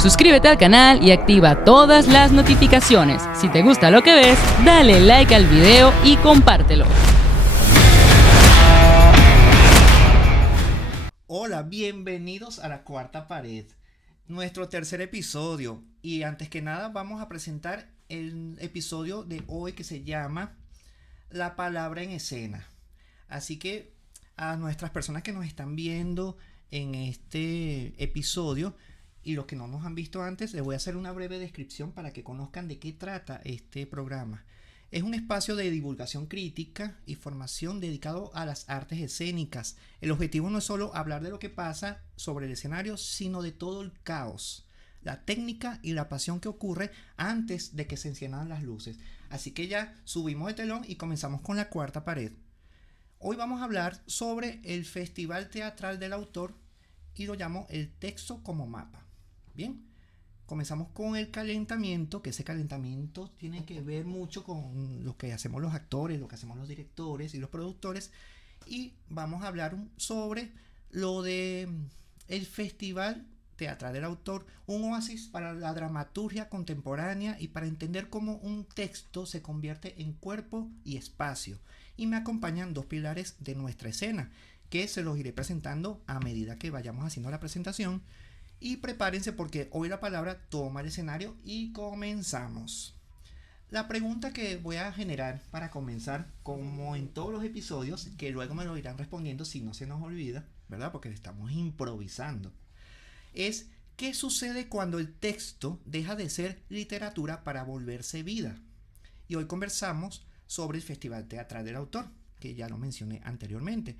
Suscríbete al canal y activa todas las notificaciones. Si te gusta lo que ves, dale like al video y compártelo. Hola, bienvenidos a La Cuarta Pared, nuestro tercer episodio. Y antes que nada vamos a presentar el episodio de hoy que se llama La Palabra en Escena. Así que a nuestras personas que nos están viendo en este episodio y los que no nos han visto antes, les voy a hacer una breve descripción para que conozcan de qué trata este programa. Es un espacio de divulgación crítica y formación dedicado a las artes escénicas. El objetivo no es solo hablar de lo que pasa sobre el escenario, sino de todo el caos, la técnica y la pasión que ocurre antes de que se enciendan las luces. Así que ya subimos el telón y comenzamos con La Cuarta Pared. Hoy vamos a hablar sobre el Festival Teatral del Autor y lo llamo El Texto como Mapa. Bien, comenzamos con el calentamiento, que ese calentamiento tiene que ver mucho con lo que hacemos los actores, lo que hacemos los directores y los productores. Y vamos a hablar sobre lo de el Festival Teatral del Autor, un oasis para la dramaturgia contemporánea y para entender cómo un texto se convierte en cuerpo y espacio. Y me acompañan dos pilares de nuestra escena, que se los iré presentando a medida que vayamos haciendo la presentación. Y prepárense porque hoy la palabra toma el escenario y comenzamos. La pregunta que voy a generar para comenzar, como en todos los episodios, que luego me lo irán respondiendo si no se nos olvida, ¿verdad? Porque estamos improvisando, es ¿qué sucede cuando el texto deja de ser literatura para volverse vida? Y hoy conversamos sobre el Festival Teatral del Autor, que ya lo mencioné anteriormente.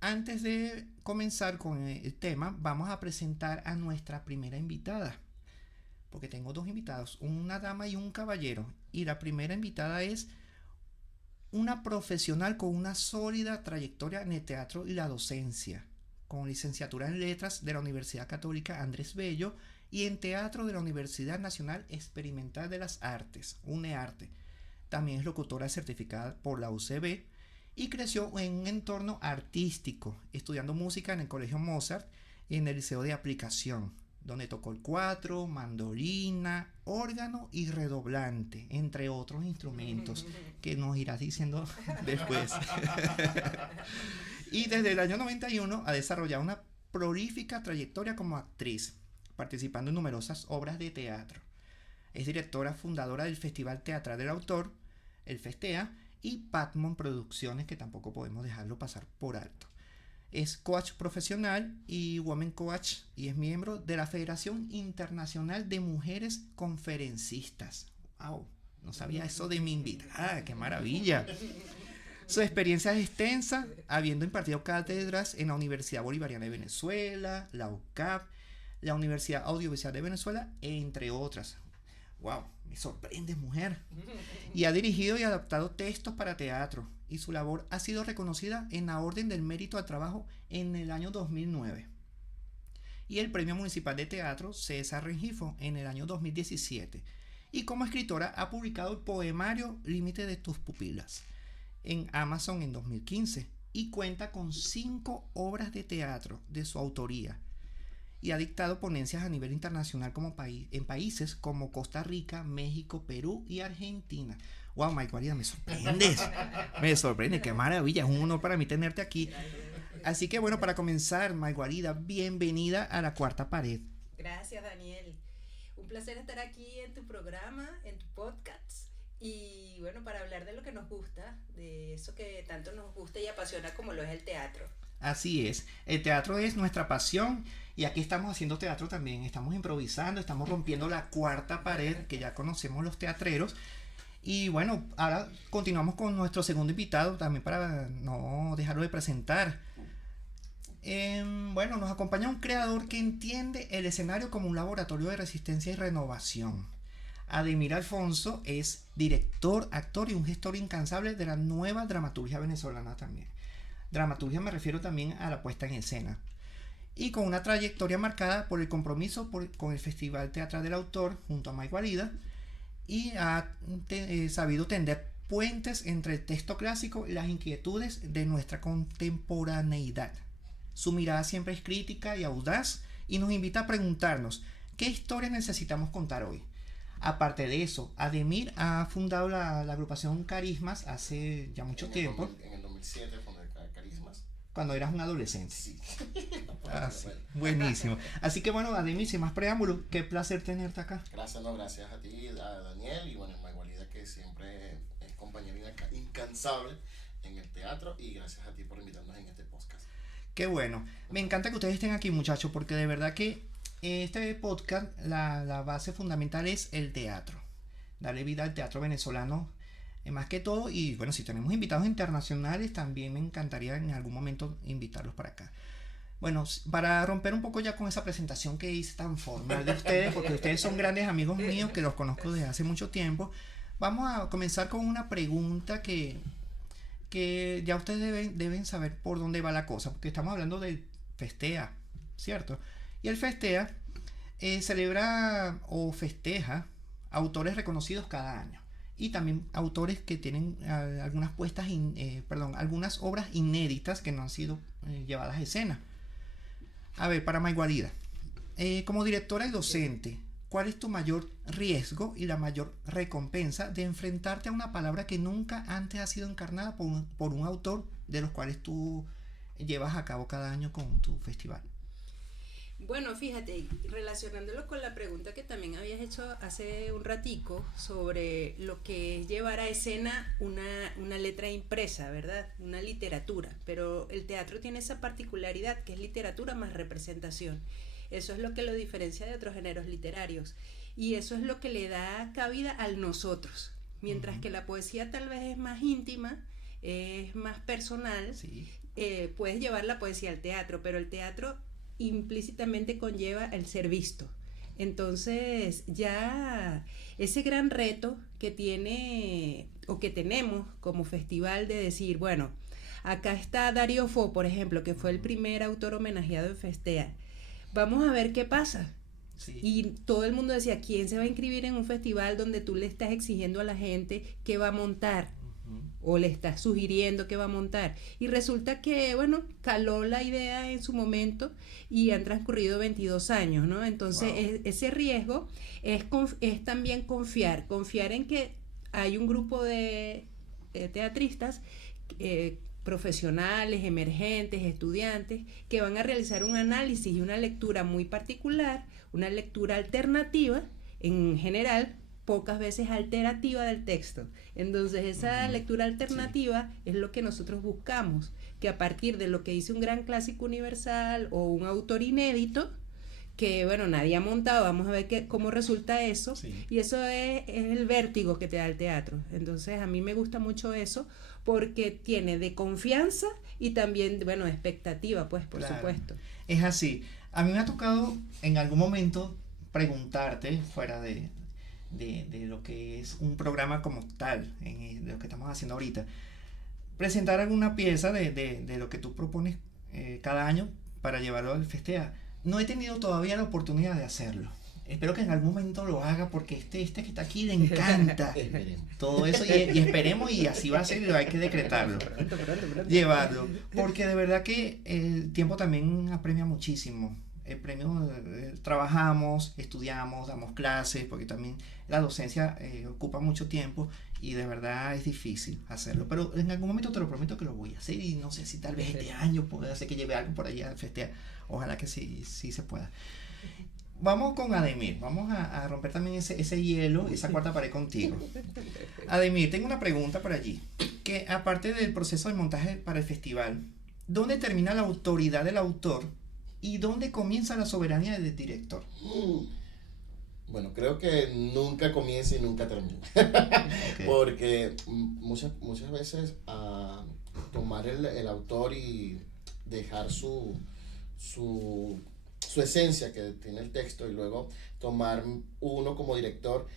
Antes de comenzar con el tema, vamos a presentar a nuestra primera invitada, porque tengo dos invitados, una dama y un caballero. Y la primera invitada es una profesional con una sólida trayectoria en el teatro y la docencia, con licenciatura en Letras de la Universidad Católica Andrés Bello y en Teatro de la Universidad Nacional Experimental de las Artes, UNEARTE. También es locutora certificada por la UCB y creció en un entorno artístico, estudiando música en el Colegio Mozart y en el Liceo de Aplicación, donde tocó el cuatro, mandolina, órgano y redoblante, entre otros instrumentos que nos irás diciendo después. Y desde el año 91 ha desarrollado una prolífica trayectoria como actriz, participando en numerosas obras de teatro. Es directora fundadora del Festival Teatral del Autor, el FESTEA, y Patmon Producciones, que tampoco podemos dejarlo pasar por alto. Es coach profesional y woman coach y es miembro de la Federación Internacional de Mujeres Conferencistas. ¡Wow! No sabía eso de mi invitada, ¡qué maravilla! Su experiencia es extensa, habiendo impartido cátedras en la Universidad Bolivariana de Venezuela, la UCAP, la Universidad Audiovisual de Venezuela, entre otras. ¡Wow! Me sorprende, mujer. Y ha dirigido y adaptado textos para teatro, y su labor ha sido reconocida en la Orden del Mérito al Trabajo en el año 2009 y el Premio Municipal de Teatro César Rengifo en el año 2017. Y como escritora ha publicado el poemario Límite de tus pupilas en Amazon en 2015 y cuenta con 5 obras de teatro de su autoría. Y ha dictado ponencias a nivel internacional en países como Costa Rica, México, Perú y Argentina. ¡Wow, Mayguarida, me sorprendes! Me sorprende, qué maravilla, es un honor para mí tenerte aquí. Así que bueno, para comenzar, Mayguarida, bienvenida a La Cuarta Pared. Gracias, Daniel. Un placer estar aquí en tu programa, en tu podcast. Y bueno, para hablar de lo que nos gusta, de eso que tanto nos gusta y apasiona como lo es el teatro. Así es, el teatro es nuestra pasión y aquí estamos haciendo teatro también, estamos improvisando, estamos rompiendo la cuarta pared que ya conocemos los teatreros. Y bueno, ahora continuamos con nuestro segundo invitado también para no dejarlo de presentar. Bueno, nos acompaña un creador que entiende el escenario como un laboratorio de resistencia y renovación. Ademir Alfonso es director, actor y un gestor incansable de la nueva dramaturgia venezolana también. Dramaturgia me refiero también a la puesta en escena. Y con una trayectoria marcada por el compromiso con el Festival Teatral del Autor junto a Mayguarida, y ha sabido tender puentes entre el texto clásico y las inquietudes de nuestra contemporaneidad. Su mirada siempre es crítica y audaz y nos invita a preguntarnos ¿Qué historias necesitamos contar hoy? Aparte de eso, Ademir ha fundado la agrupación Carismas hace ya mucho tiempo. En el 2007 fundé Carismas. Cuando eras un adolescente. Sí. Sí. Buenísimo. Así que bueno, Ademir, sin más preámbulos, qué placer tenerte acá. Gracias a ti, a Daniel y bueno, a Maigualida, que siempre es compañera incansable en el teatro, y gracias a ti por invitarnos en este podcast. Qué bueno. Me encanta que ustedes estén aquí, muchachos, porque de verdad que este podcast, la base fundamental es el teatro. Darle vida al teatro venezolano, más que todo. Y bueno, si tenemos invitados internacionales, también me encantaría en algún momento invitarlos para acá. Bueno, para romper un poco ya con esa presentación que hice tan formal de ustedes, porque ustedes son grandes amigos míos que los conozco desde hace mucho tiempo, vamos a comenzar con una pregunta que ya ustedes deben saber por dónde va la cosa, porque estamos hablando del Festea, ¿cierto? Y el Festea celebra o festeja autores reconocidos cada año, y también autores que tienen algunas obras inéditas que no han sido llevadas a escena. A ver, para Maigualida, como directora y docente, ¿cuál es tu mayor riesgo y la mayor recompensa de enfrentarte a una palabra que nunca antes ha sido encarnada por un autor de los cuales tú llevas a cabo cada año con tu festival? Bueno, fíjate, relacionándolo con la pregunta que también habías hecho hace un ratico sobre lo que es llevar a escena una letra impresa, ¿verdad? Una literatura, pero el teatro tiene esa particularidad que es literatura más representación. Eso es lo que lo diferencia de otros géneros literarios, y eso es lo que le da cabida al nosotros, mientras que la poesía tal vez es más íntima, es más personal. Sí. Puedes llevar la poesía al teatro, pero el teatro implícitamente conlleva el ser visto. Entonces ya ese gran reto que tiene o que tenemos como festival de decir, bueno, acá está Darío Fo, por ejemplo, que fue el primer autor homenajeado en Festea, vamos a ver qué pasa. Sí. Y todo el mundo decía, ¿quién se va a inscribir en un festival donde tú le estás exigiendo a la gente qué va a montar? O le estás sugiriendo que va a montar, y resulta que, bueno, caló la idea en su momento y han transcurrido 22 años, ¿no? Entonces, Wow. ese riesgo es también confiar en que hay un grupo de teatristas profesionales, emergentes, estudiantes, que van a realizar un análisis y una lectura muy particular, una lectura alternativa, en general, pocas veces alterativa del texto. Entonces esa lectura alternativa es lo que nosotros buscamos, que a partir de lo que dice un gran clásico universal o un autor inédito, que bueno, nadie ha montado, vamos a ver cómo resulta eso. Sí. Y eso es el vértigo que te da el teatro. Entonces a mí me gusta mucho eso, porque tiene de confianza y también, bueno, expectativa, pues, por Claro. supuesto. Es así. A mí me ha tocado en algún momento preguntarte, fuera de lo que es un programa como tal, de lo que estamos haciendo ahorita, presentar alguna pieza de lo que tú propones cada año para llevarlo al Festea. No he tenido todavía la oportunidad de hacerlo. Espero que en algún momento lo haga, porque este que está aquí le encanta Esperemos. todo eso, y esperemos, y así va a ser, y hay que decretarlo, llevarlo, porque de verdad que el tiempo también apremia muchísimo. El premio, trabajamos, estudiamos, damos clases, porque también la docencia ocupa mucho tiempo, y de verdad es difícil hacerlo, pero en algún momento te lo prometo que lo voy a hacer, y no sé si tal vez este año pueda hacer que lleve algo por allá al Festea. Ojalá que sí se pueda. Vamos con Ademir, vamos a romper también ese hielo, esa cuarta pared contigo. Ademir, tengo una pregunta por allí, que aparte del proceso de montaje para el festival, ¿dónde termina la autoridad del autor y dónde comienza la soberanía del director? Bueno, creo que nunca comienza y nunca termina. Okay. Porque muchas veces tomar el autor y dejar su esencia que tiene el texto, y luego tomar uno como director,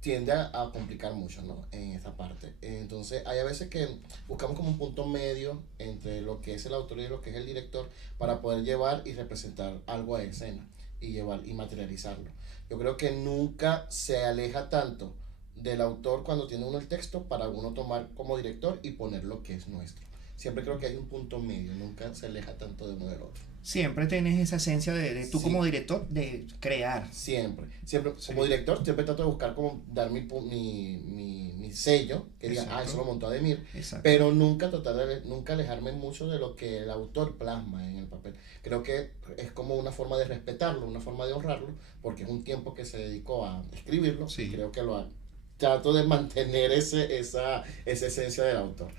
tiende a complicar mucho, ¿no? En esa parte. Entonces hay a veces que buscamos como un punto medio entre lo que es el autor y lo que es el director, para poder llevar y representar algo a escena y llevar y materializarlo. Yo creo que nunca se aleja tanto del autor cuando tiene uno el texto, para uno tomar como director y poner lo que es nuestro. Siempre creo que hay un punto medio, nunca se aleja tanto de uno del otro. Siempre tienes esa esencia de tú Sí. como director de crear. Siempre Sí. como director, siempre trato de buscar como dar mi sello, que diga, Exacto. eso lo montó Ademir, Exacto. pero nunca nunca alejarme mucho de lo que el autor plasma en el papel. Creo que es como una forma de respetarlo, una forma de honrarlo, porque es un tiempo que se dedicó a escribirlo, Sí. y creo que trato de mantener esa esencia del autor.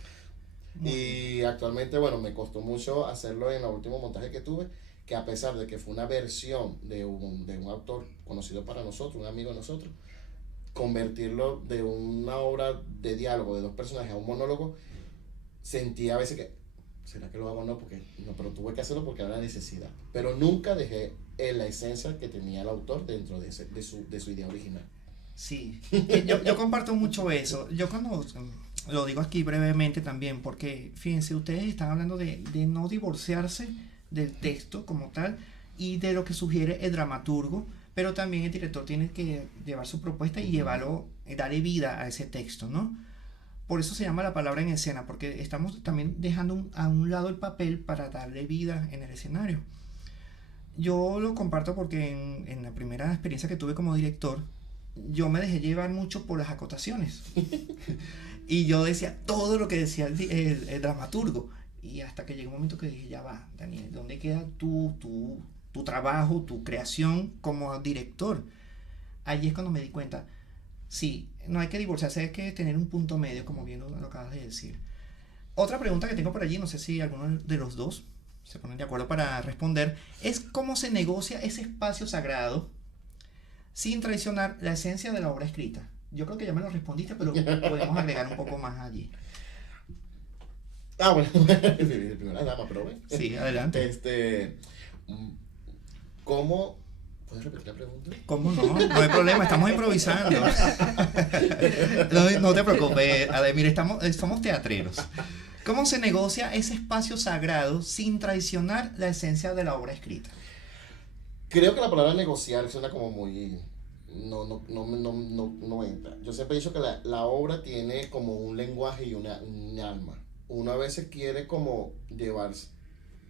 Y actualmente, bueno, me costó mucho hacerlo en el último montaje que tuve, que a pesar de que fue una versión de un autor conocido para nosotros, un amigo de nosotros, convertirlo de una obra de diálogo de dos personajes a un monólogo, sentía a veces que, ¿será que lo hago o no? Porque, no, pero tuve que hacerlo porque era la necesidad. Pero nunca dejé la esencia que tenía el autor dentro de su idea original. Sí, yo comparto mucho eso. Yo cuando lo digo aquí brevemente también, porque fíjense, ustedes están hablando de no divorciarse del texto como tal y de lo que sugiere el dramaturgo, pero también el director tiene que llevar su propuesta y llevarlo, darle vida a ese texto, ¿no? Por eso se llama la palabra en escena, porque estamos también dejando a un lado el papel para darle vida en el escenario. Yo lo comparto porque en la primera experiencia que tuve como director, yo me dejé llevar mucho por las acotaciones. Y yo decía todo lo que decía el dramaturgo. Y hasta que llegó un momento que dije, ya va, Daniel, ¿dónde queda tu trabajo, tu creación como director? Allí es cuando me di cuenta, sí, no hay que divorciarse, hay que tener un punto medio, como bien lo acabas de decir. Otra pregunta que tengo por allí, no sé si alguno de los dos se ponen de acuerdo para responder, es cómo se negocia ese espacio sagrado sin traicionar la esencia de la obra escrita. Yo creo que ya me lo respondiste, pero podemos agregar un poco más allí. Ah, bueno, primera dama, pero bueno. Sí, adelante. ¿Cómo? ¿Puedes repetir la pregunta? ¿Cómo no? No hay problema, estamos improvisando. No te preocupes, Ademir, somos teatreros. ¿Cómo se negocia ese espacio sagrado sin traicionar la esencia de la obra escrita? Creo que la palabra negociar suena como muy... No entra. Yo siempre he dicho que la obra tiene como un lenguaje y un alma. Uno a veces quiere como llevar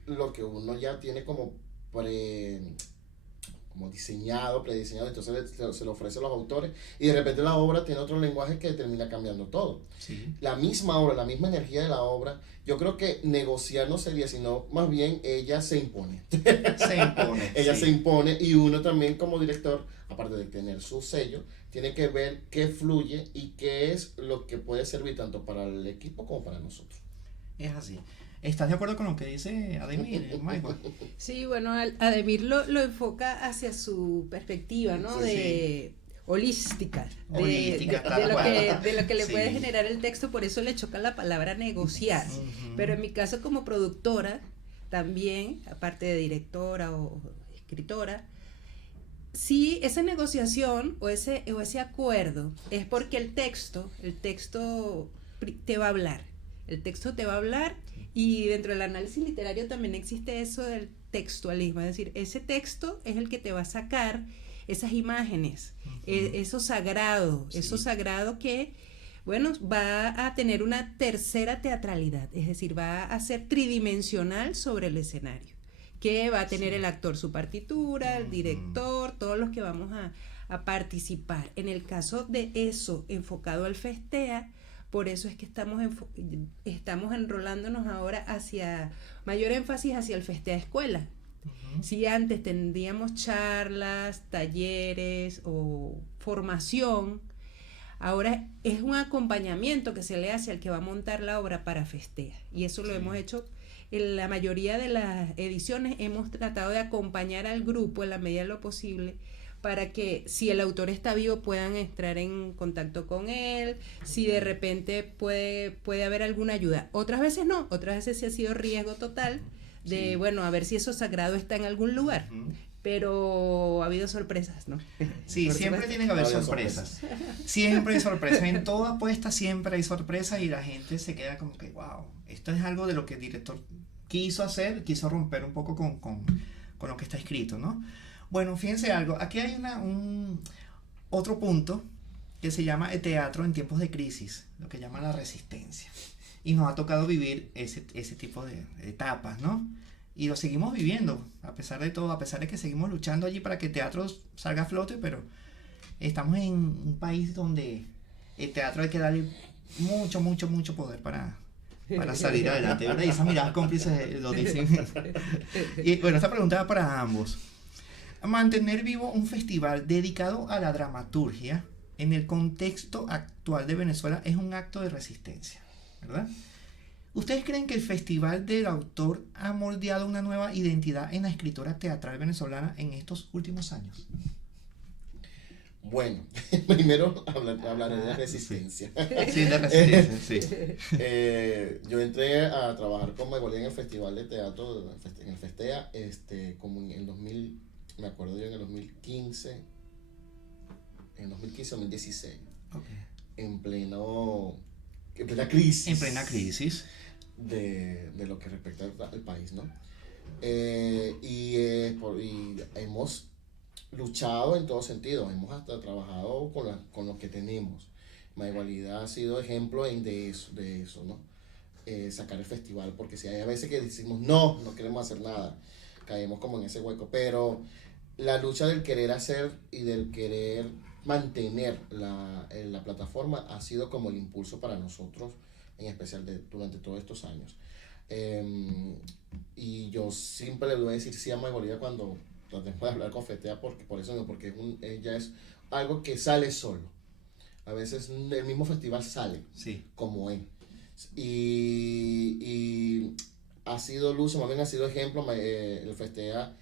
lo que uno ya tiene como prediseñado, entonces se lo ofrece a los autores y de repente la obra tiene otro lenguaje que termina cambiando todo. Sí. La misma obra, la misma energía de la obra, yo creo que negociar no sería, sino más bien ella se impone. Se impone. Ella sí. se impone y uno también como director, aparte de tener su sello, tiene que ver qué fluye y qué es lo que puede servir tanto para el equipo como para nosotros. Es así. ¿Estás de acuerdo con lo que dice Ademir, Michael? Sí, bueno, Ademir lo enfoca hacia su perspectiva, ¿no? Sí. Holística, Holística, tal de lo cual. que le Sí. puede generar el texto, por eso le choca la palabra negociar. Pero en mi caso como productora, también, aparte de directora o escritora, sí, esa negociación o ese acuerdo es porque el texto te va a hablar. El texto te va a hablar y dentro del análisis literario también existe eso del textualismo, es decir, ese texto es el que te va a sacar esas imágenes, eso sagrado que, bueno, va a tener una tercera teatralidad, es decir, va a ser tridimensional sobre el escenario, que va a tener el actor su partitura, el director, todos los que vamos a participar. En el caso de eso enfocado al Festea, por eso es que estamos enrolándonos ahora hacia mayor énfasis hacia el Festea Escuela. Si antes tendríamos charlas, talleres o formación, ahora es un acompañamiento que se le hace al que va a montar la obra para Festea. Y eso lo hemos hecho en la mayoría de las ediciones. Hemos tratado de acompañar al grupo en la medida de lo posible para que si el autor está vivo puedan entrar en contacto con él, si de repente puede haber alguna ayuda. Otras veces no, otras veces sí ha sido riesgo total de, bueno, a ver si eso sagrado está en algún lugar. Pero ha habido sorpresas, ¿no? Sí, siempre tiene que haber sorpresas. Siempre hay sorpresas. En toda apuesta siempre hay sorpresas y la gente se queda como que, wow, esto es algo de lo que el director quiso romper un poco con lo que está escrito, ¿no? Bueno, fíjense algo, aquí hay otro punto que se llama el teatro en tiempos de crisis, lo que llama la resistencia. Y nos ha tocado vivir ese tipo de etapas, ¿no? Y lo seguimos viviendo, a pesar de todo, a pesar de que seguimos luchando allí para que el teatro salga a flote, pero estamos en un país donde el teatro hay que darle mucho, mucho, mucho poder para salir adelante, ¿verdad? Y esas miradas cómplices lo dicen. Y bueno, esta pregunta va para ambos. Mantener vivo un festival dedicado a la dramaturgia en el contexto actual de Venezuela es un acto de resistencia, ¿verdad? ¿Ustedes creen que el Festival del Autor ha moldeado una nueva identidad en la escritora teatral venezolana en estos últimos años? Bueno, primero hablaré de la resistencia. Sí, de resistencia, sí. Yo entré a trabajar con Maigolía en el Festival de Teatro, en el Festea, como en el 2000, me acuerdo yo, en el 2015, 2016, Okay. en plena crisis. En plena crisis. De lo que respecta al país, ¿no? Y hemos luchado en todo sentido, hemos hasta trabajado con lo que tenemos. Maigualidad ha sido ejemplo de eso, ¿no? Sacar el festival, porque si hay a veces que decimos no queremos hacer nada, caemos como en ese hueco, pero la lucha del querer hacer y del querer mantener la plataforma ha sido como el impulso para nosotros, en especial durante todos estos años. Y yo siempre le voy a decir sí a Maigolía cuando tratemos de hablar con Festea, por eso no, porque ella es algo que sale solo. A veces el mismo festival sale, sí, como es. Y ha sido luz, más bien ha sido ejemplo, el Festea,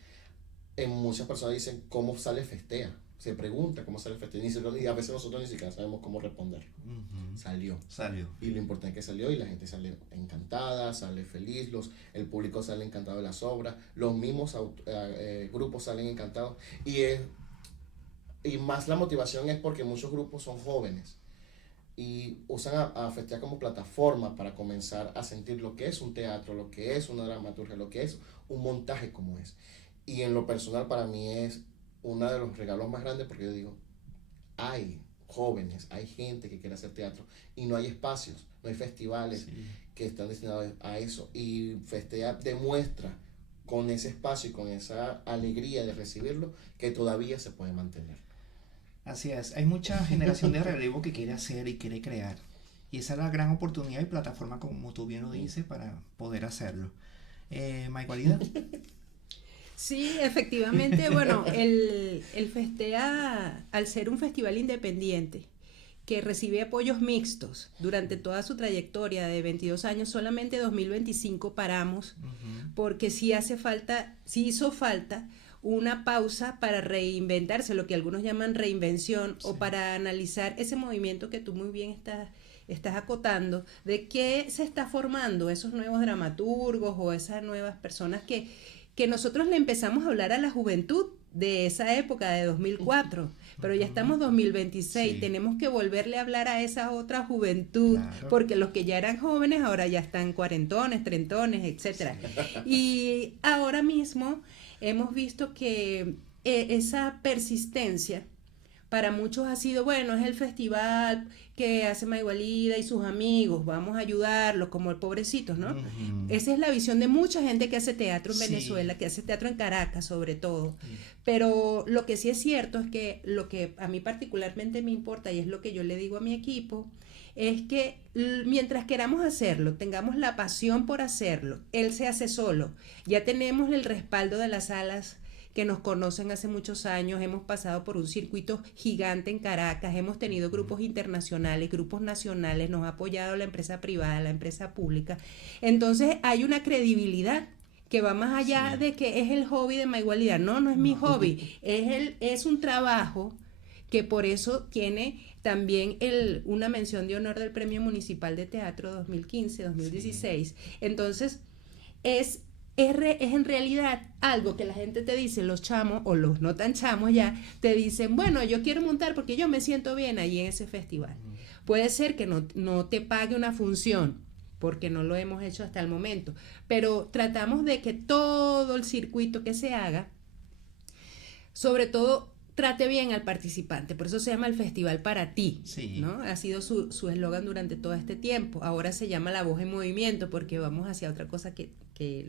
en muchas personas dicen, ¿cómo sale Festea? Se pregunta cómo sale Festea, y a veces nosotros ni siquiera sabemos cómo responder. Uh-huh. Salió. Y lo importante es que salió y la gente sale encantada, sale feliz, el público sale encantado de las obras, los mismos grupos salen encantados. Y más la motivación es porque muchos grupos son jóvenes y usan a Festea como plataforma para comenzar a sentir lo que es un teatro, lo que es una dramaturgia, lo que es un montaje como es. Y en lo personal para mí es uno de los regalos más grandes, porque yo digo, hay jóvenes, hay gente que quiere hacer teatro y no hay espacios, no hay festivales que están destinados a eso, y Festea demuestra con ese espacio y con esa alegría de recibirlo que todavía se puede mantener. Así es, hay mucha generación de relevo que quiere hacer y quiere crear, y esa es la gran oportunidad y plataforma, como tú bien lo dices, para poder hacerlo. Maigolía. Sí, efectivamente, bueno, el Festea, al ser un festival independiente que recibe apoyos mixtos durante toda su trayectoria de 22 años, solamente 2025 paramos, porque sí hizo falta una pausa para reinventarse, lo que algunos llaman reinvención, o para analizar ese movimiento que tú muy bien estás acotando, de qué se está formando esos nuevos dramaturgos o esas nuevas personas que nosotros le empezamos a hablar a la juventud de esa época de 2004, pero ya estamos 2026, tenemos que volverle a hablar a esa otra juventud, porque los que ya eran jóvenes ahora ya están cuarentones, trentones, etcétera. Y ahora mismo hemos visto que esa persistencia para muchos ha sido, bueno, es el festival que hace Maigolía y sus amigos, vamos a ayudarlos como el pobrecitos, ¿no? Esa es la visión de mucha gente que hace teatro en Venezuela, que hace teatro en Caracas sobre todo. Pero lo que sí es cierto es que lo que a mí particularmente me importa, y es lo que yo le digo a mi equipo, es que mientras queramos hacerlo, tengamos la pasión por hacerlo, él se hace solo. Ya tenemos el respaldo de las salas que nos conocen hace muchos años, hemos pasado por un circuito gigante en Caracas, hemos tenido grupos internacionales, grupos nacionales, nos ha apoyado la empresa privada, la empresa pública. Entonces hay una credibilidad que va más allá de que es el hobby de Maigolía. No es mi hobby, es un trabajo que por eso tiene también una mención de honor del Premio Municipal de Teatro 2015-2016. Entonces es en realidad algo que la gente te dice, los chamos o los no tan chamos ya, te dicen, bueno, yo quiero montar porque yo me siento bien ahí en ese festival. Puede ser que no te pague una función, porque no lo hemos hecho hasta el momento, pero tratamos de que todo el circuito que se haga, sobre todo trate bien al participante, por eso se llama el Festival para ti, Sí. ¿no? Ha sido su eslogan durante todo este tiempo. Ahora se llama La Voz en Movimiento porque vamos hacia otra cosa que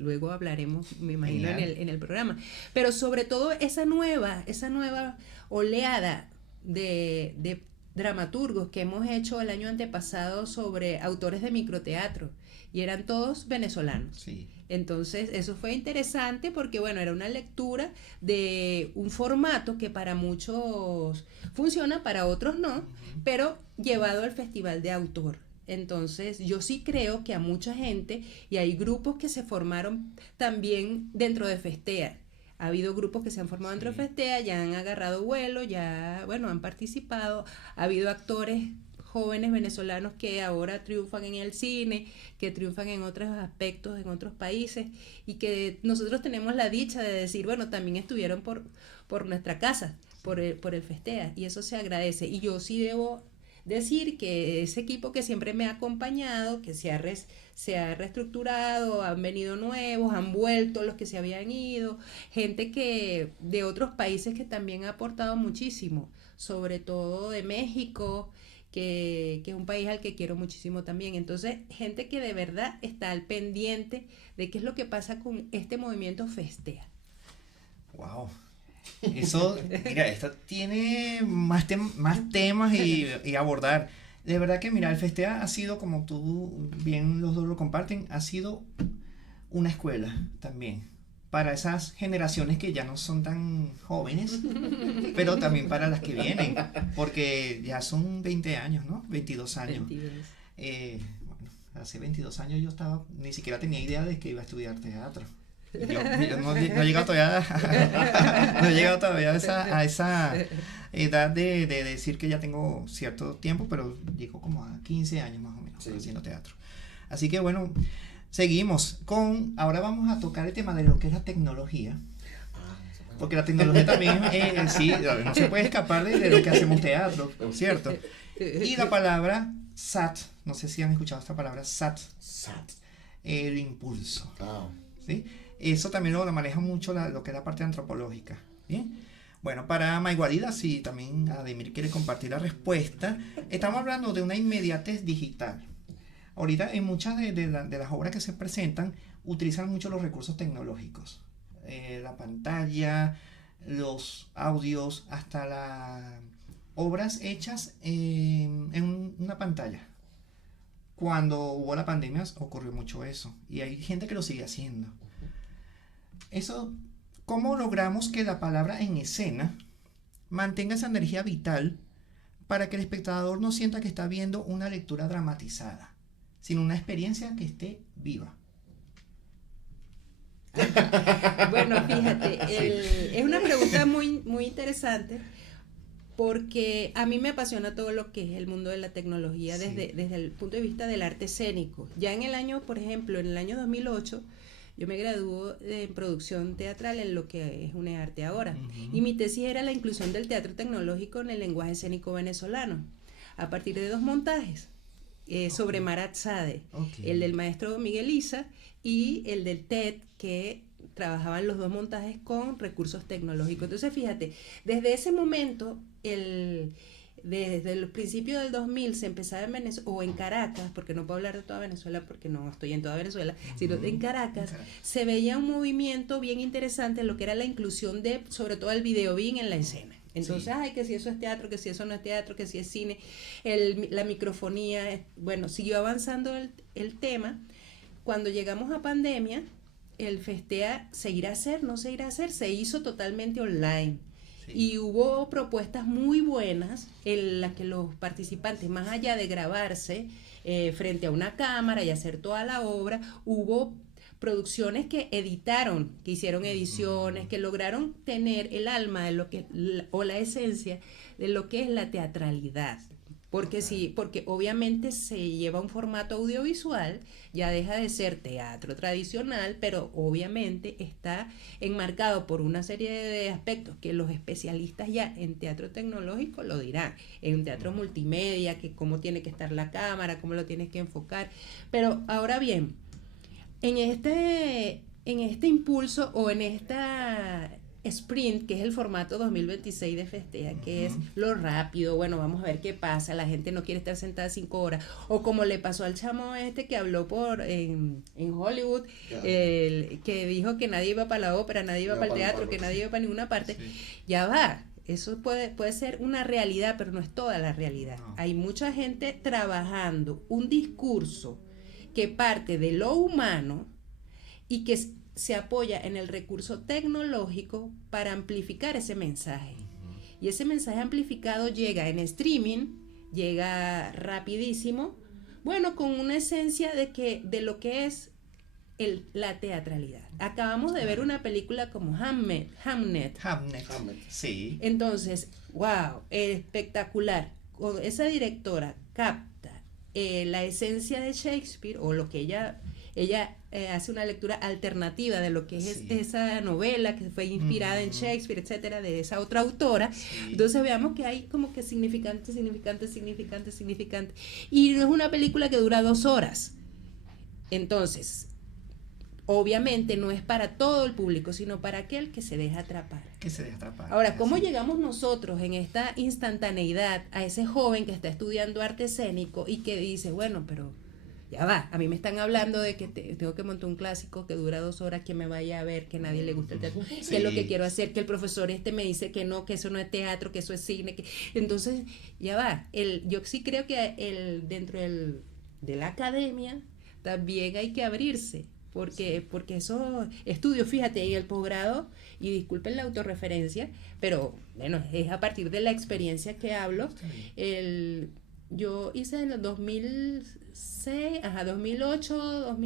luego hablaremos, me imagino, en el programa. Pero sobre todo esa nueva oleada de dramaturgos que hemos hecho el año antepasado sobre autores de microteatro y eran todos venezolanos. Sí. Entonces eso fue interesante porque bueno, era una lectura de un formato que para muchos funciona, para otros no, pero llevado al festival de autor. Entonces yo sí creo que a mucha gente, y hay grupos que se formaron también dentro de Festea. Ha habido grupos que se han formado dentro de Festea, ya han agarrado vuelo, ya, bueno, han participado. Ha habido actores jóvenes venezolanos que ahora triunfan en el cine, que triunfan en otros aspectos, en otros países, y que nosotros tenemos la dicha de decir, bueno, también estuvieron por nuestra casa, por el Festea, y eso se agradece. Y yo sí debo decir que ese equipo que siempre me ha acompañado, que se ha reestructurado, han venido nuevos, han vuelto los que se habían ido, gente que de otros países que también ha aportado muchísimo, sobre todo de México, que es un país al que quiero muchísimo también. Entonces, gente que de verdad está al pendiente de qué es lo que pasa con este movimiento Festea. Wow. Eso, mira, esto tiene más temas y abordar. De verdad que, mira, el Festea ha sido, como tú bien los dos lo comparten, ha sido una escuela también para esas generaciones que ya no son tan jóvenes, pero también para las que vienen, porque ya son 20 años, ¿no? 22 años. 22. Bueno, hace 22 años yo ni siquiera tenía idea de que iba a estudiar teatro. Yo no he llegado todavía a esa edad de decir que ya tengo cierto tiempo, pero llego como a 15 años más o menos haciendo teatro. Así que bueno, seguimos ahora vamos a tocar el tema de lo que es la tecnología. Porque la tecnología también, sí, no se puede escapar de lo que hacemos teatro, ¿cierto? Y la palabra SAT, no sé si han escuchado esta palabra SAT. El impulso. ¿Sí? Eso también lo maneja mucho lo que es la parte antropológica. ¿Bien? Bueno, para Maiguarida, si también Ademir quiere compartir la respuesta, estamos hablando de una inmediatez digital. Ahorita en muchas de las obras que se presentan utilizan mucho los recursos tecnológicos. La pantalla, los audios, hasta las obras hechas en una pantalla. Cuando hubo la pandemia ocurrió mucho eso y hay gente que lo sigue haciendo. Eso, ¿cómo logramos que la palabra en escena mantenga esa energía vital para que el espectador no sienta que está viendo una lectura dramatizada, sino una experiencia que esté viva? Bueno, fíjate, es una pregunta muy, muy interesante porque a mí me apasiona todo lo que es el mundo de la tecnología desde el punto de vista del arte escénico. Ya en el año, por ejemplo, en el año 2008, yo me gradué en producción teatral en lo que es UNEARTE ahora. Y mi tesis era la inclusión del teatro tecnológico en el lenguaje escénico venezolano, a partir de 2 montajes. Sobre Marat Sade, el del maestro Miguel Isa y el del TED, que trabajaban los 2 montajes con recursos tecnológicos. Entonces fíjate, desde ese momento, desde el principio del 2000 se empezaba en Venezuela, o en Caracas, porque no puedo hablar de toda Venezuela porque no estoy en toda Venezuela, sino en Caracas, se veía un movimiento bien interesante en lo que era la inclusión de, sobre todo el video bien en la escena. Entonces, que si eso es teatro, que si eso no es teatro, que si es cine, la microfonía, bueno, siguió avanzando el tema. Cuando llegamos a pandemia, el Festea se irá a hacer, no se irá a hacer, se hizo totalmente online. Y hubo propuestas muy buenas en las que los participantes, más allá de grabarse frente a una cámara y hacer toda la obra, hubo producciones que editaron, que hicieron ediciones, que lograron tener el alma de lo que, o la esencia de lo que es la teatralidad. Porque porque obviamente se lleva un formato audiovisual, ya deja de ser teatro tradicional, pero obviamente está enmarcado por una serie de aspectos que los especialistas ya en teatro tecnológico lo dirán, en un teatro multimedia, que cómo tiene que estar la cámara, cómo lo tienes que enfocar. Pero ahora bien, en este impulso o en esta sprint, que es el formato 2026 de Festea, que es lo rápido, bueno, vamos a ver qué pasa, la gente no quiere estar sentada 5 horas, o como le pasó al chamo este que habló en Hollywood, que dijo que nadie iba para la ópera, nadie iba para el teatro, que nadie iba para ninguna parte, ya va. Eso puede ser una realidad, pero no es toda la realidad. No. Hay mucha gente trabajando un discurso que parte de lo humano y que se apoya en el recurso tecnológico para amplificar ese mensaje. Y ese mensaje amplificado llega en streaming, llega rapidísimo, bueno, con una esencia de lo que es la teatralidad. Acabamos de ver una película como Hamnet. Sí. Entonces, wow, espectacular. Esa directora capta la esencia de Shakespeare, o lo que ella hace una lectura alternativa de lo que es esa novela que fue inspirada en Shakespeare, etcétera, de esa otra autora. Entonces veamos que hay como que significante. Y no es una película que dura 2 horas. Entonces, obviamente no es para todo el público, sino para aquel que se deja atrapar. Ahora, ¿cómo llegamos nosotros en esta instantaneidad a ese joven que está estudiando arte escénico y que dice, bueno, pero ya va, a mí me están hablando de que tengo que montar un clásico que dura 2 horas, que me vaya a ver, que nadie le gusta el teatro, que es lo que quiero hacer, que el profesor me dice que no, que eso no es teatro, que eso es cine, entonces, ya va, yo sí creo que dentro de la academia también hay que abrirse. Porque esos estudios, fíjate, en el posgrado, y disculpen la autorreferencia, pero bueno, es a partir de la experiencia que hablo. Yo hice en el 2006, 2008,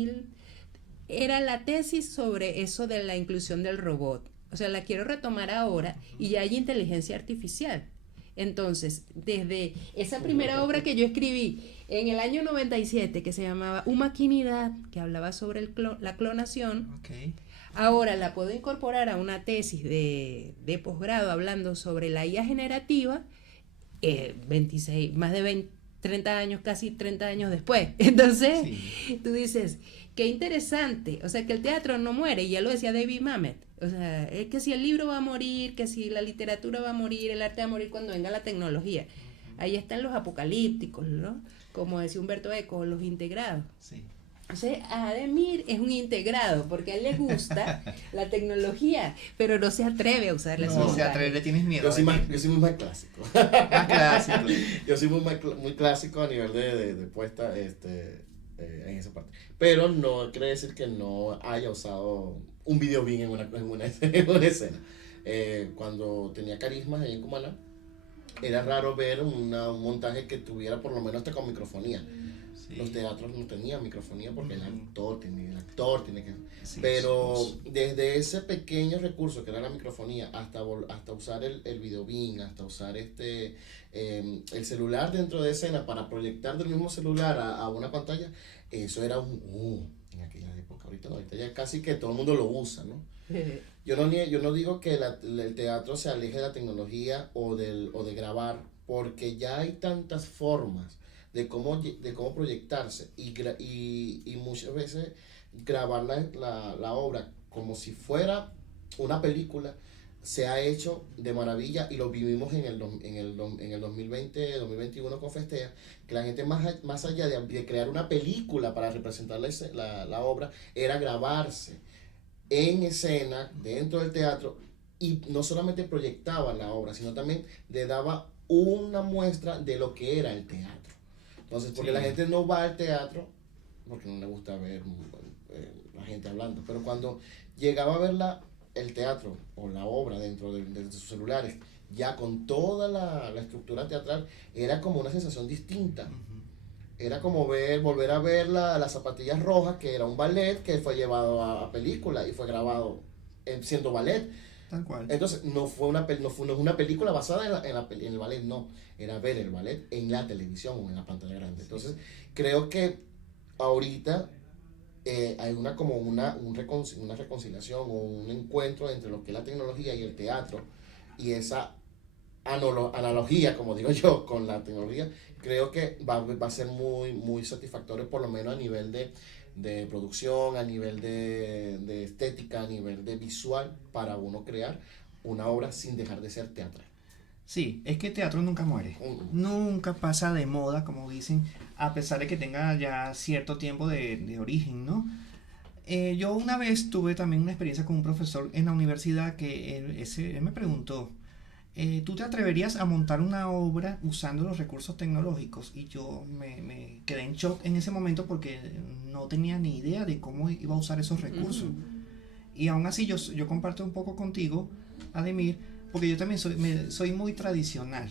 era la tesis sobre eso de la inclusión del robot. O sea, la quiero retomar ahora y ya hay inteligencia artificial. Entonces, desde esa primera obra que yo escribí en el año 97, que se llamaba Humaquinidad, que hablaba sobre la clonación, ahora la puedo incorporar a una tesis de posgrado hablando sobre la IA generativa, 30 años, casi 30 años después. Entonces, tú dices, qué interesante, o sea, que el teatro no muere, y ya lo decía David Mamet. O sea, es que si el libro va a morir, que si la literatura va a morir, el arte va a morir cuando venga la tecnología. Ahí están los apocalípticos, ¿no? Como decía Humberto Eco, los integrados. Entonces, Ademir es un integrado, porque a él le gusta la tecnología, pero no se atreve a usarla. No se atreve, le tienes miedo. Yo soy muy más clásico. Más clásico. Yo soy muy clásico a nivel de puesta en esa parte. Pero no quiere decir que no haya usado un video bien en una escena. Cuando tenía Carismas en Cumaná, era raro ver un montaje que tuviera por lo menos hasta con microfonía. Los teatros no tenían microfonía porque el actor tiene que... Pero desde ese pequeño recurso que era la microfonía hasta usar el videobeam, hasta usar el celular dentro de escena para proyectar del mismo celular a una pantalla, eso era en aquella época. Ahorita ya casi que todo el mundo lo usa, ¿no? Yo no digo que el teatro se aleje de la tecnología o de grabar, porque ya hay tantas formas de cómo proyectarse y muchas veces grabar la obra como si fuera una película se ha hecho de maravilla, y lo vivimos en el 2020, 2021 con Festea, que la gente más allá de crear una película para representar la obra, era grabarse en escena dentro del teatro, y no solamente proyectaba la obra, sino también le daba una muestra de lo que era el teatro. Entonces, porque la gente no va al teatro porque no le gusta ver la gente hablando, pero cuando llegaba a ver el teatro o la obra dentro de sus celulares, ya con toda la estructura teatral, era como una sensación distinta. Era como volver a ver las Zapatillas Rojas, que era un ballet que fue llevado a película y fue grabado siendo ballet. Tal cual. Entonces, no es una película basada en el ballet, no. Era ver el ballet en la televisión o en la pantalla grande. Entonces, creo que ahorita hay una reconciliación o un encuentro entre lo que es la tecnología y el teatro, y esa analogía, como digo yo, con la tecnología, creo que va a ser muy, muy satisfactorio, por lo menos a nivel de producción, a nivel de estética, a nivel de visual, para uno crear una obra sin dejar de ser teatral. Sí, es que el teatro nunca muere, nunca pasa de moda, como dicen, a pesar de que tenga ya cierto tiempo de origen, ¿no? Yo una vez tuve también una experiencia con un profesor en la universidad que él me preguntó, ¿tú te atreverías a montar una obra usando los recursos tecnológicos? Y yo me quedé en shock en ese momento porque no tenía ni idea de cómo iba a usar esos recursos. Y aún así yo comparto un poco contigo, Ademir, porque yo también soy muy tradicional.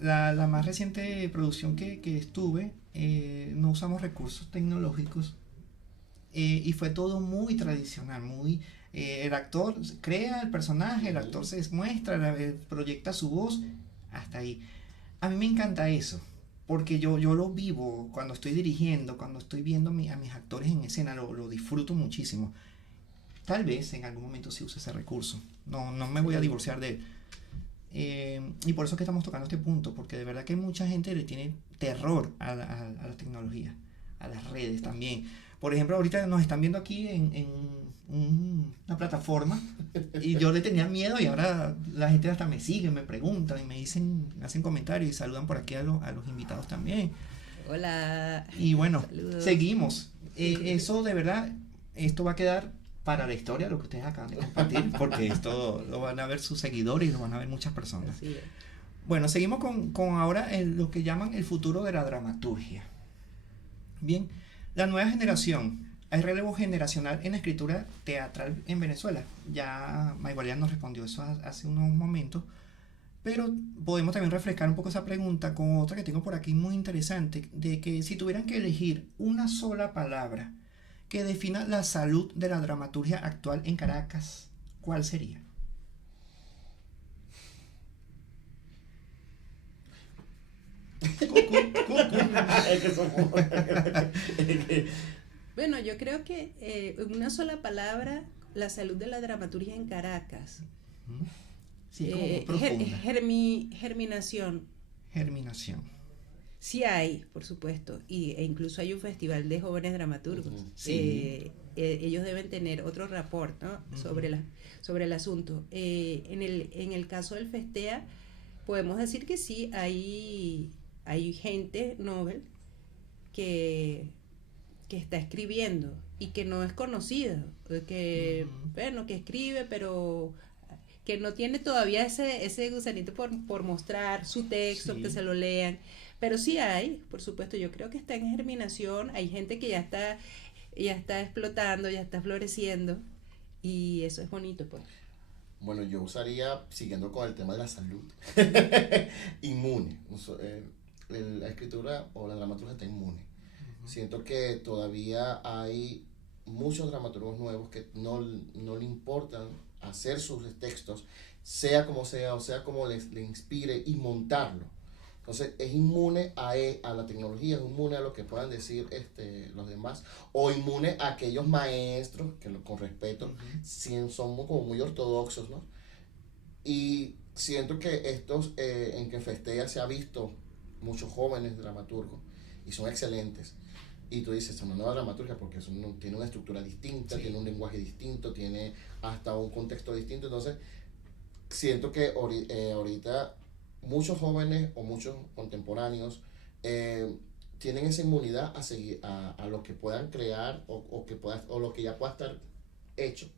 La más reciente producción que estuve, no usamos recursos tecnológicos, y fue todo muy tradicional, el actor crea el personaje, el actor se muestra, proyecta su voz, hasta ahí. A mí me encanta eso, porque yo lo vivo cuando estoy dirigiendo, cuando estoy viendo a mis actores en escena, lo disfruto muchísimo. Tal vez en algún momento sí use ese recurso, no me voy a divorciar de él. Y por eso que estamos tocando este punto, porque de verdad que mucha gente le tiene terror a la tecnología, a las redes también. Por ejemplo, ahorita nos están viendo aquí en una plataforma y yo le tenía miedo y ahora la gente hasta me sigue, me preguntan y me hacen comentarios y saludan por aquí a los invitados también. Hola. Y bueno, Saludos. seguimos. Eso de verdad, esto va a quedar para la historia, lo que ustedes acaban de compartir, porque esto lo van a ver sus seguidores y lo van a ver muchas personas. Así es. Bueno, seguimos con ahora lo que llaman el futuro de la dramaturgia. Bien, la nueva generación, hay relevo generacional en la escritura teatral en Venezuela. Ya Maigualian nos respondió eso hace unos momentos, pero podemos también refrescar un poco esa pregunta con otra que tengo por aquí muy interesante, de que si tuvieran que elegir una sola palabra que defina la salud de la dramaturgia actual en Caracas, ¿cuál sería? Es que somos... Bueno, yo creo que en una sola palabra, la salud de la dramaturgia en Caracas. Sí, como muy profunda. Germinación. Germinación. Sí hay, por supuesto, e incluso hay un festival de jóvenes dramaturgos. Sí. Ellos deben tener otro rapport, ¿no? sobre el asunto. En el caso del Festea, podemos decir que sí, hay gente novel que está escribiendo y que no es conocido, que escribe, pero que no tiene todavía ese gusanito por mostrar su texto, Sí. que se lo lean. Pero sí hay, por supuesto, yo creo que está en germinación, hay gente que ya está explotando, ya está floreciendo, y eso es bonito, pues. Bueno, yo usaría, siguiendo con el tema de la salud, inmune. La escritura o la dramaturgia está inmune. Siento que todavía hay muchos dramaturgos nuevos que no le importan hacer sus textos, sea como sea, o sea como le inspire, y montarlo. Entonces es inmune a la tecnología, es inmune a lo que puedan decir los demás, o inmune a aquellos maestros que con respeto somos como muy ortodoxos, ¿no? Y siento que en que Festea se ha visto muchos jóvenes dramaturgos y son excelentes. Y tú dices, es una nueva dramaturgia porque tiene una estructura distinta, tiene un lenguaje distinto, tiene hasta un contexto distinto. Entonces siento que ahorita muchos jóvenes o muchos contemporáneos tienen esa inmunidad a seguir a lo que puedan crear o lo que ya pueda estar hecho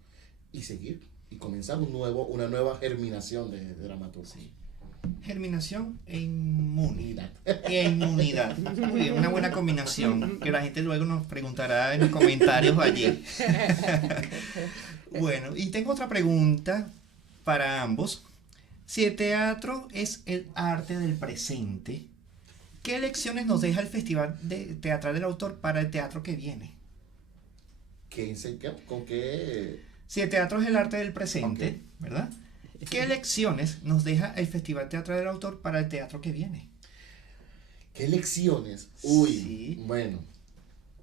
y seguir y comenzar una nueva germinación de dramaturgia. Sí. Germinación e inmunidad. Inmunidad. Muy bien, una buena combinación que la gente luego nos preguntará en los comentarios allí. Bueno, y tengo otra pregunta para ambos. Si el teatro es el arte del presente, ¿qué lecciones nos deja el Festival Teatral del Autor para el teatro que viene? ¿Con qué? Si el teatro es el arte del presente, Okay. ¿verdad? ¿Qué lecciones nos deja el Festival Teatral del Autor para el teatro que viene? ¿Qué lecciones? Uy, Sí. bueno.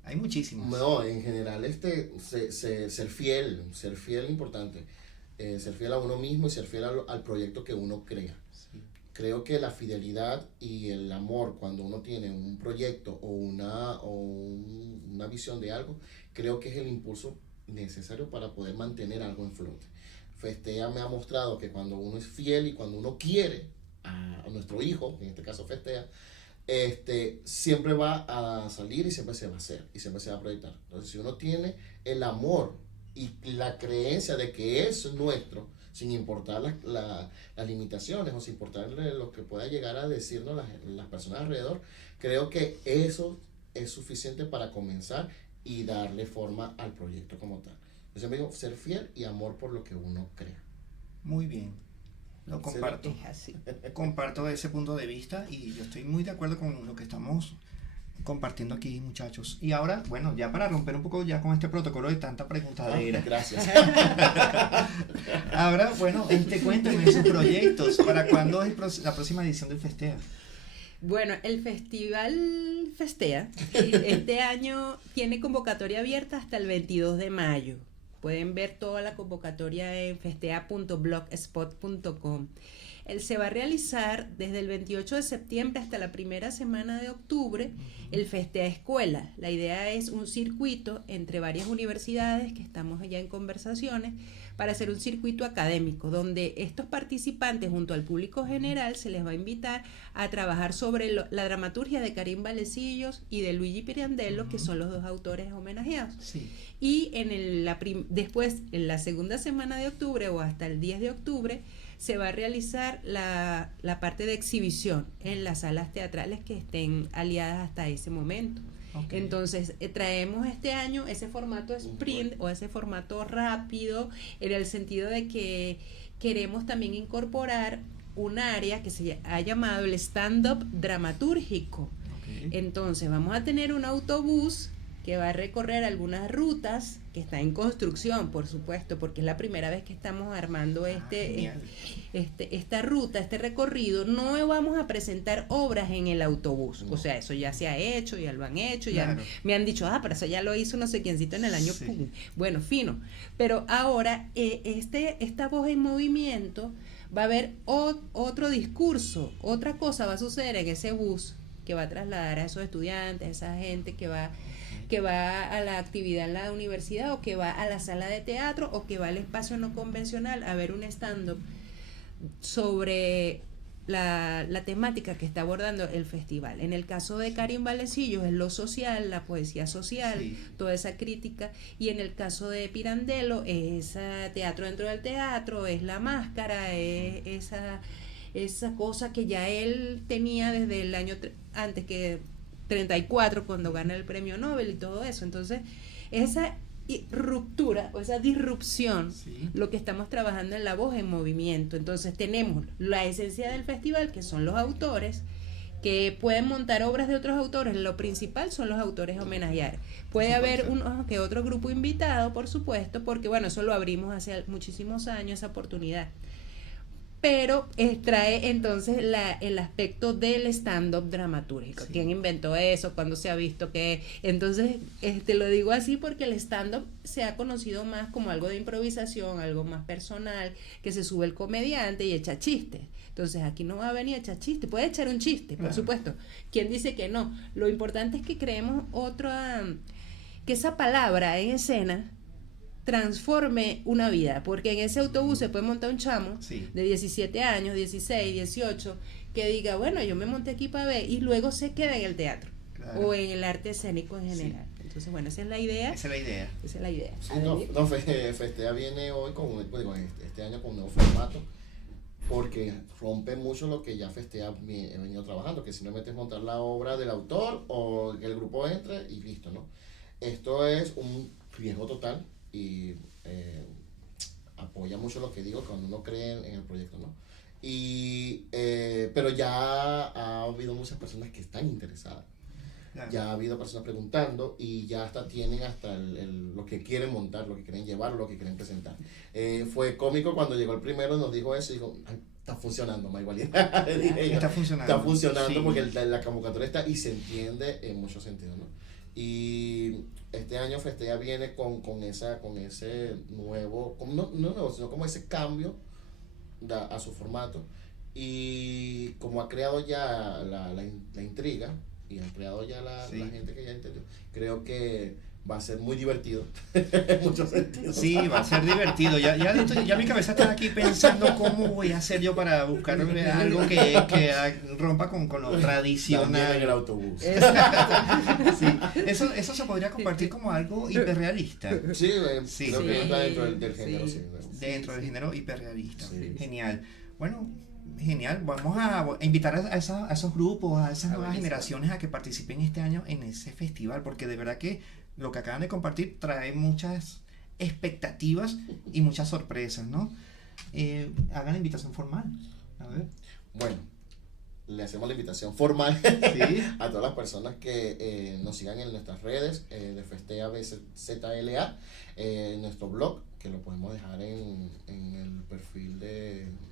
Hay muchísimas. No, en general ser fiel es importante. Ser fiel a uno mismo y ser fiel al proyecto que uno crea. Sí. Creo que la fidelidad y el amor cuando uno tiene un proyecto o una visión de algo, creo que es el impulso necesario para poder mantener algo en flote. Festea me ha mostrado que cuando uno es fiel y cuando uno quiere a nuestro hijo, en este caso Festea, siempre va a salir y siempre se va a hacer y siempre se va a proyectar. Entonces, si uno tiene el amor y la creencia de que es nuestro, sin importar las limitaciones o sin importar lo que pueda llegar a decirnos las personas alrededor, creo que eso es suficiente para comenzar y darle forma al proyecto como tal. Yo siempre digo, ser fiel y amor por lo que uno crea. Muy bien. Lo comparto. Es así. Comparto ese punto de vista y yo estoy muy de acuerdo con lo que estamos compartiendo aquí, muchachos. Y ahora, bueno, ya para romper un poco ya con este protocolo de tanta preguntadera. Gracias. Ahora, bueno, cuéntame sus proyectos. ¿Para cuándo es la próxima edición del Festea? Bueno, el Festival Festea este año tiene convocatoria abierta hasta el 22 de mayo. Pueden ver toda la convocatoria en festea.blogspot.com. Él se va a realizar desde el 28 de septiembre hasta la primera semana de octubre, el Festea Escuela. La idea es un circuito entre varias universidades que estamos ya en conversaciones para hacer un circuito académico donde estos participantes junto al público general se les va a invitar a trabajar sobre la dramaturgia de Karim Vallecillos y de Luigi Pirandello, que son los dos autores homenajeados. Sí. Y después, en la segunda semana de octubre o hasta el 10 de octubre, se va a realizar la parte de exhibición en las salas teatrales que estén aliadas hasta ese momento. Okay. Entonces, traemos este año ese formato sprint o ese formato rápido, en el sentido de que queremos también incorporar un área que se ha llamado el stand-up dramatúrgico. Okay. Entonces, vamos a tener un autobús que va a recorrer algunas rutas que está en construcción, por supuesto, porque es la primera vez que estamos armando esta ruta, este recorrido. No vamos a presentar obras en el autobús, o sea, eso ya se ha hecho, ya lo han hecho, claro. Ya me han dicho, pero eso ya lo hizo no sé quiéncito en el año, sí. Pum. Bueno, fino, pero ahora esta voz en movimiento va a haber otro discurso, otra cosa va a suceder en ese bus que va a trasladar a esos estudiantes, a esa gente que va a la actividad en la universidad o que va a la sala de teatro o que va al espacio no convencional a ver un stand-up sobre la temática que está abordando el festival. En el caso de Karim Vallecillos es lo social, la poesía social, sí. Toda esa crítica, y en el caso de Pirandello es teatro dentro del teatro, es la máscara, es esa cosa que ya él tenía desde el año antes que 34 cuando gana el premio Nobel y todo eso. Entonces esa ruptura o esa disrupción, sí. Lo que estamos trabajando en la voz en movimiento. Entonces tenemos la esencia del festival, que son los autores que pueden montar obras de otros autores. Lo principal son los autores homenajear. Puede haber uno que otro grupo invitado, por supuesto, porque bueno, eso lo abrimos hace muchísimos años, esa oportunidad. Pero trae entonces el aspecto del stand-up dramatúrgico. Sí. ¿Quién inventó eso? ¿Cuándo se ha visto que? Entonces, lo digo así porque el stand-up se ha conocido más como algo de improvisación, algo más personal, que se sube el comediante y echa chistes. Entonces, aquí no va a venir a echar chistes. Puede echar un chiste, por supuesto. ¿Quién dice que no? Lo importante es que creemos que esa palabra en escena transforme una vida, porque en ese autobús se puede montar un chamo, sí. De 17 años, 16, 18, que diga, bueno, yo me monté aquí para ver, y luego se queda en el teatro, claro. O en el arte escénico en general. Sí. Entonces, bueno, esa es la idea. Esa es la idea. Sí, Festea viene hoy este año con un nuevo formato, porque rompe mucho lo que ya Festea he venido trabajando, que simplemente es montar la obra del autor o que el grupo entre y listo, ¿no? Esto es un riesgo total y apoya mucho lo que digo cuando uno cree en el proyecto, ¿no? Pero ya ha habido muchas personas que están interesadas. Claro. Ya ha habido personas preguntando y ya tienen lo que quieren montar, lo que quieren llevar, lo que quieren presentar. Fue cómico cuando llegó el primero, nos dijo eso y dijo, está funcionando, Mayvalía. Está funcionando. Está funcionando, sí. Porque la convocatoria está y se entiende en muchos sentidos, ¿no? Y este año Festea viene con ese nuevo, no nuevo, sino como ese cambio a su formato, y como ha creado ya la intriga y ha creado ya la gente que ya entendió, creo que va a ser muy divertido en muchos sentidos. Sí, va a ser divertido. Ya mi cabeza está aquí pensando cómo voy a hacer yo para buscar algo que rompa con lo También en el tradicional. autobús. Sí, eso se podría compartir como algo hiperrealista. Sí, Sí. creo que Sí, está dentro del género, sí. sí. Dentro del género hiperrealista. Sí. Genial. Bueno, genial. Vamos a invitar a esos grupos, a esas nuevas buenísimo. generaciones a que participen este año en ese festival, porque de verdad que lo que acaban de compartir trae muchas expectativas y muchas sorpresas, ¿no? Hagan la invitación formal. A ver. Bueno, le hacemos la invitación formal Sí. a todas las personas que nos sigan en nuestras redes de Festea BZLA, en nuestro blog, que lo podemos dejar en el perfil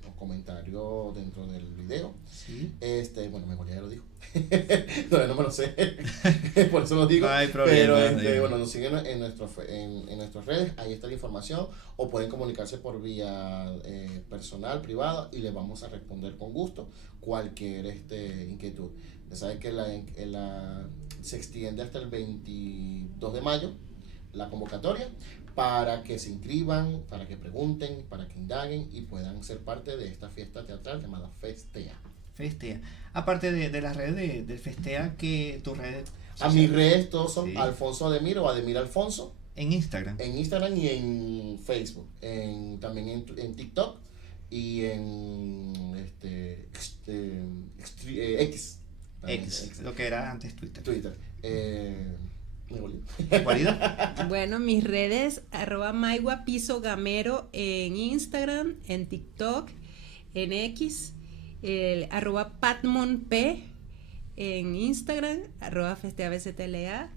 o comentario dentro del video. Sí. Bueno, memoria ya lo dijo. Todavía no me lo sé. Por eso lo digo. No hay problema, Pero digo. bueno, nos siguen en nuestras redes, ahí está la información, o pueden comunicarse por vía personal, privada, y les vamos a responder con gusto cualquier inquietud. Ya saben que se extiende hasta el 22 de mayo la convocatoria, para que se inscriban, para que pregunten, para que indaguen y puedan ser parte de esta fiesta teatral llamada Festea. Festea. Aparte de las redes del Festea, que tus redes A mis redes todos son Sí. Alfonso Ademir o Ademir Alfonso, en Instagram. en Instagram y en Facebook, también en TikTok y en X. X, lo que era antes Twitter. Twitter. Me volví. ¿Guarida? Bueno, mis redes, @mayguapisogamero en Instagram, en TikTok, en X, @patmonp en Instagram, @festeabctla,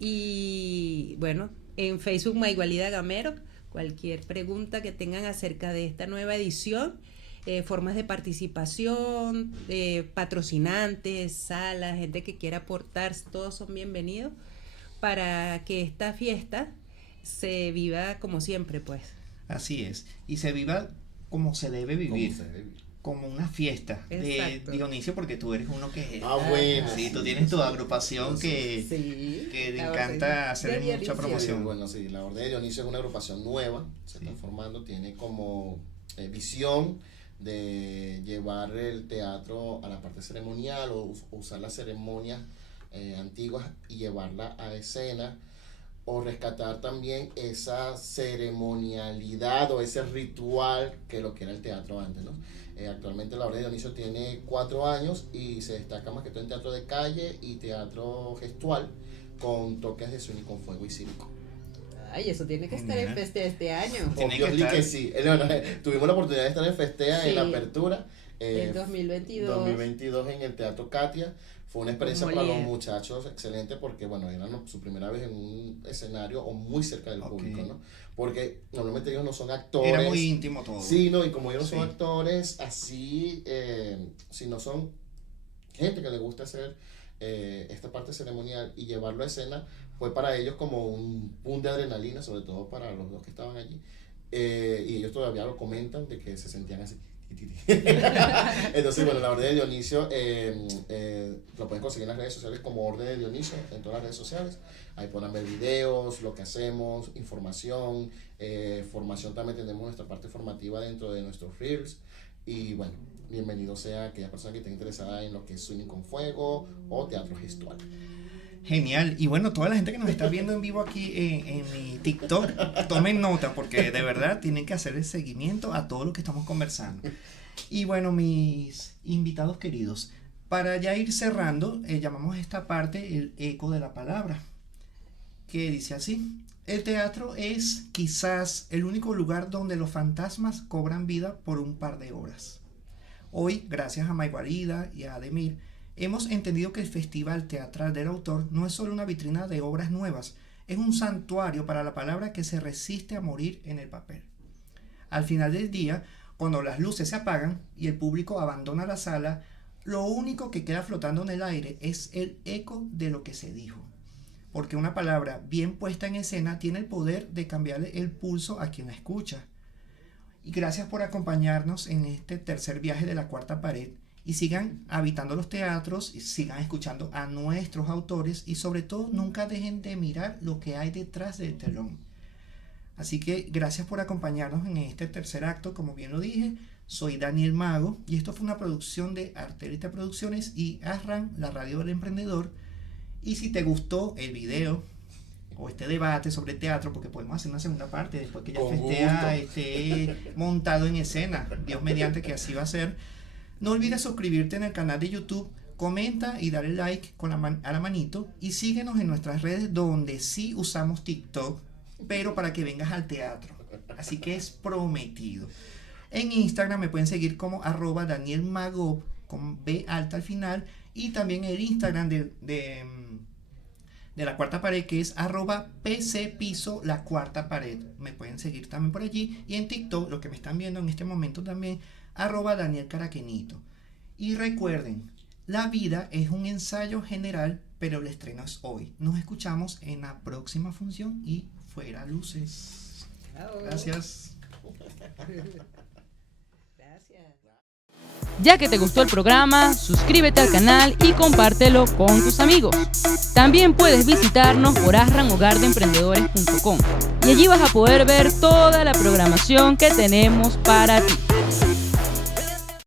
y bueno, en Facebook Maygualida Gamero. Cualquier pregunta que tengan acerca de esta nueva edición, formas de participación, patrocinantes, salas, gente que quiera aportar, todos son bienvenidos, para que esta fiesta se viva como siempre, pues. Así es. Y se viva como se debe vivir. ¿Cómo se debe vivir? Como una fiesta de Exacto. Dionisio, porque tú eres uno que... Bueno. Sí, tú tienes tu agrupación que te encanta hacer mucha promoción. Bueno, sí, la Orden de Dionisio es una agrupación nueva, se está formando, tiene como visión de llevar el teatro a la parte ceremonial o usar las ceremonias antiguas y llevarla a escena, o rescatar también esa ceremonialidad o ese ritual que lo que era el teatro antes, ¿no? Actualmente la Orden de Dionisio tiene 4 años y se destaca más que todo en teatro de calle y teatro gestual, con toques de swing con fuego y circo. Ay, eso tiene que estar Genial. en Festea este año. Tiene que Obviously estar. que sí. Tuvimos la oportunidad de estar en Festea Sí. en la apertura. En 2022. 2022 en el Teatro Katia. Fue una experiencia para los Molière. muchachos excelente, porque bueno, era su primera vez en un escenario o muy cerca del Ok. público, ¿no? Porque normalmente ellos no son actores. Era muy íntimo todo. Sí, no, y como ellos no son Sí. actores, así, si no son gente que le gusta hacer esta parte ceremonial y llevarlo a escena, fue para ellos como un boom de adrenalina, sobre todo para los dos que estaban allí. Y ellos todavía lo comentan de que se sentían así. Entonces, bueno, la Orden de Dionisio lo pueden conseguir en las redes sociales como Orden de Dionisio, en todas las redes sociales. Ahí podrán ver videos, lo que hacemos, información, formación. También tenemos nuestra parte formativa dentro de nuestros Reels. Y bueno, bienvenido sea aquella persona que esté interesada en lo que es swing con fuego o teatro gestual. Genial. Y bueno, toda la gente que nos está viendo en vivo aquí en mi TikTok, tomen nota, porque de verdad tienen que hacer el seguimiento a todo lo que estamos conversando. Y bueno, mis invitados queridos, para ya ir cerrando, llamamos esta parte el eco de la palabra, que dice así: el teatro es quizás el único lugar donde los fantasmas cobran vida por un par de horas. Hoy, gracias a Mayguarida y a Ademir, hemos entendido que el Festival Teatral del Autor no es solo una vitrina de obras nuevas, es un santuario para la palabra que se resiste a morir en el papel. Al final del día, cuando las luces se apagan y el público abandona la sala, lo único que queda flotando en el aire es el eco de lo que se dijo. Porque una palabra bien puesta en escena tiene el poder de cambiarle el pulso a quien la escucha. Y gracias por acompañarnos en este tercer viaje de la cuarta pared. y sigan habitando los teatros, y sigan escuchando a nuestros autores y sobre todo nunca dejen de mirar lo que hay detrás del telón. Así que gracias por acompañarnos en este tercer acto, como bien lo dije. Soy Daniel Mago y esto fue una producción de Artelita Producciones y Asran, la radio del emprendedor. Y si te gustó el video o este debate sobre teatro, porque podemos hacer una segunda parte después que ya Festea esté montado en escena, Dios mediante que así va a ser, no olvides suscribirte en el canal de YouTube, comenta y dale like con a la manito y síguenos en nuestras redes donde sí usamos TikTok, pero para que vengas al teatro, así que es prometido. En Instagram me pueden seguir como @DanielMagob con B alta al final, y también el Instagram de La Cuarta Pared, que es @PCPiso La Cuarta Pared. Me pueden seguir también por allí. Y en TikTok, lo que me están viendo en este momento también, @Daniel Caraquenito. Y recuerden, la vida es un ensayo general, pero el estreno es hoy. Nos escuchamos en la próxima función y fuera luces. Chao. Gracias. Gracias. Ya que te gustó el programa, suscríbete al canal y compártelo con tus amigos. También puedes visitarnos por asranhogardeemprendedores.com y allí vas a poder ver toda la programación que tenemos para ti.